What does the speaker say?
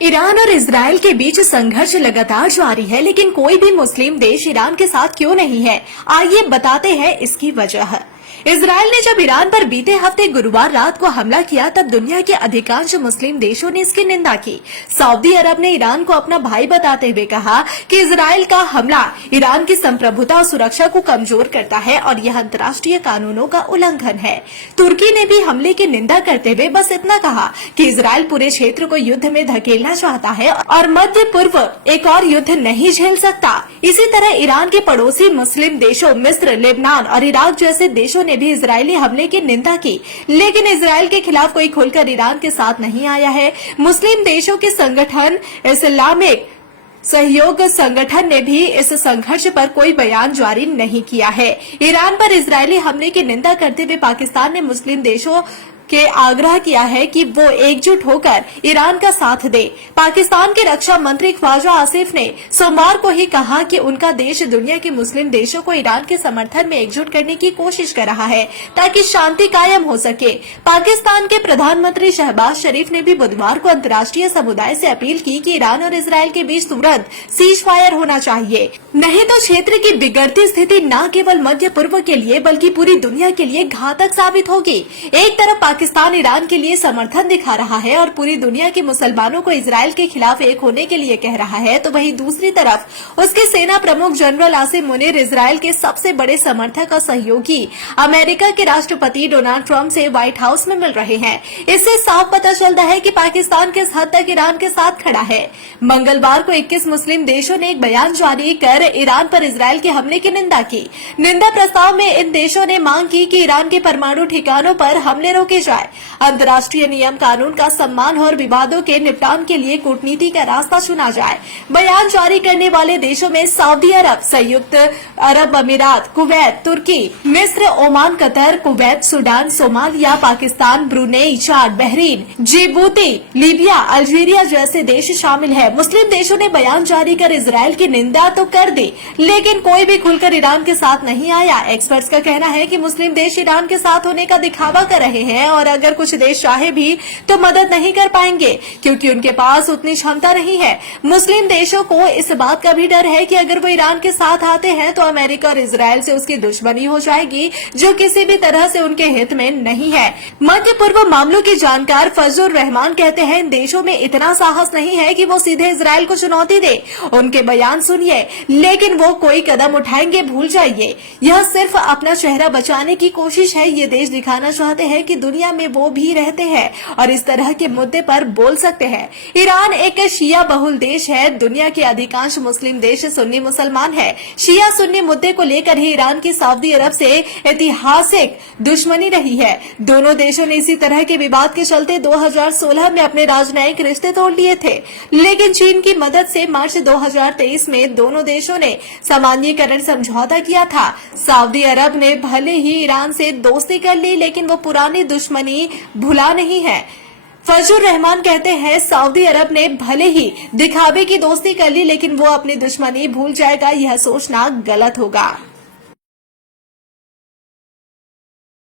Iran और Israel के बीच संघर्ष लगातार जारी है, लेकिन कोई भी मुस्लिम देश ईरान के साथ क्यों नहीं है? आइए बताते हैं इसकी वजह। इजराइल ने जब ईरान पर बीते हफ्ते गुरुवार रात को हमला किया, तब दुनिया के अधिकांश मुस्लिम देशों ने इसकी निंदा की। सऊदी अरब ने ईरान को अपना भाई बताते हुए कहा कि इजराइल का हमला ईरान की संप्रभुता और सुरक्षा को कमजोर करता है और यह अंतर्राष्ट्रीय कानूनों का उल्लंघन है। तुर्की ने भी हमले की निंदा करते हुए बस इतना कहा कि इजराइल पूरे क्षेत्र को युद्ध में धकेलना चाहता है और मध्य पूर्व एक और युद्ध नहीं झेल सकता। इसी तरह ईरान के पड़ोसी मुस्लिम देशों मिस्र, लेबनान और इराक जैसे देशों ने भी इजरायली हमले की निंदा की, लेकिन इजराइल के खिलाफ कोई खुलकर ईरान के साथ नहीं आया है। मुस्लिम देशों के संगठन इस्लामिक सहयोग संगठन ने भी इस संघर्ष पर कोई बयान जारी नहीं किया है। ईरान पर इजरायली हमले की निंदा करते हुए पाकिस्तान ने मुस्लिम देशों के आग्रह किया है कि वो एकजुट होकर ईरान का साथ दे। पाकिस्तान के रक्षा मंत्री ख्वाजा आसिफ ने सोमवार को ही कहा कि उनका देश दुनिया के मुस्लिम देशों को ईरान के समर्थन में एकजुट करने की कोशिश कर रहा है ताकि शांति कायम हो सके। पाकिस्तान के प्रधानमंत्री शहबाज शरीफ ने भी बुधवार को अंतर्राष्ट्रीय समुदाय से अपील की कि ईरान और इजराइल के बीच तुरंत सीज फायर होना चाहिए, नहीं तो क्षेत्र की बिगड़ती स्थिति न केवल मध्य पूर्व के लिए बल्कि पूरी दुनिया के लिए घातक साबित होगी। एक तरफ पाकिस्तान ईरान के लिए समर्थन दिखा रहा है और पूरी दुनिया के मुसलमानों को इजराइल के खिलाफ एक होने के लिए कह रहा है, तो वहीं दूसरी तरफ उसके सेना प्रमुख जनरल आसिम मुनीर इजराइल के सबसे बड़े समर्थक और सहयोगी अमेरिका के राष्ट्रपति डोनाल्ड ट्रंप से व्हाइट हाउस में मिल रहे हैं। इससे साफ पता चलता है कि पाकिस्तान किस हद तक ईरान के साथ खड़ा है। मंगलवार को 21 मुस्लिम देशों ने एक बयान जारी कर ईरान पर इजराइल के हमले की निंदा की। निंदा प्रस्ताव में इन देशों ने मांग की कि ईरान के परमाणु ठिकानों पर हमले रोके जाए, अंतर्राष्ट्रीय नियम कानून का सम्मान और विवादों के निपटान के लिए कूटनीति का रास्ता चुना जाए। बयान जारी करने वाले देशों में सऊदी अरब, संयुक्त अरब अमीरात, कुवैत, तुर्की, मिस्र, Oman, Qatar, Kuwait, Sudan, Somalia, Pakistan, Brunei, Chad, Bahrain, Djibouti, Libya, Algeria जैसे देश शामिल है। मुस्लिम देशों ने बयान जारी कर इजराइल की निंदा तो कर दी, लेकिन कोई भी खुलकर ईरान के साथ नहीं आया। एक्सपर्ट्स का कहना है कि मुस्लिम देश ईरान के साथ होने का दिखावा कर रहे हैं और अगर कुछ देश चाहे भी तो मदद नहीं कर पाएंगे, क्योंकि उनके पास उतनी क्षमता नहीं है। मुस्लिम देशों को इस बात का भी डर है कि अगर वो ईरान के साथ आते हैं तो अमेरिका और इजराइल से उसकी दुश्मनी हो जाएगी, जो किसी भी तरह से उनके हित में नहीं है। मध्य पूर्व मामलों के जानकार फजलुर रहमान कहते हैं, इन देशों में इतना साहस नहीं है कि वो सीधे इजराइल को चुनौती दे। उनके बयान सुनिए, लेकिन वो कोई कदम उठाएंगे भूल जाइए। यह सिर्फ अपना चेहरा बचाने की कोशिश है। ये देश दिखाना चाहते हैं कि दुनिया में वो भी रहते हैं और इस तरह के मुद्दे पर बोल सकते हैं। ईरान एक शिया बहुल देश है। दुनिया के अधिकांश मुस्लिम देश सुन्नी मुसलमान है। शिया सुन्नी मुद्दे को लेकर ही ईरान की सऊदी अरब से ऐतिहासिक दुश्मनी रही है। दोनों देशों ने इसी तरह के विवाद के चलते 2016 में अपने राजनयिक रिश्ते तोड़ लिए थे, लेकिन चीन की मदद से मार्च 2023 में दोनों देशों ने सामान्यीकरण समझौता किया था। सऊदी अरब ने भले ही ईरान से दोस्ती कर ली, लेकिन वो पुरानी दुश्मनी भुला नहीं है। फजलुर रहमान कहते हैं, सऊदी अरब ने भले ही दिखावे की दोस्ती कर ली, लेकिन वो अपनी दुश्मनी भूल जाएगा। यह सोचना गलत होगा।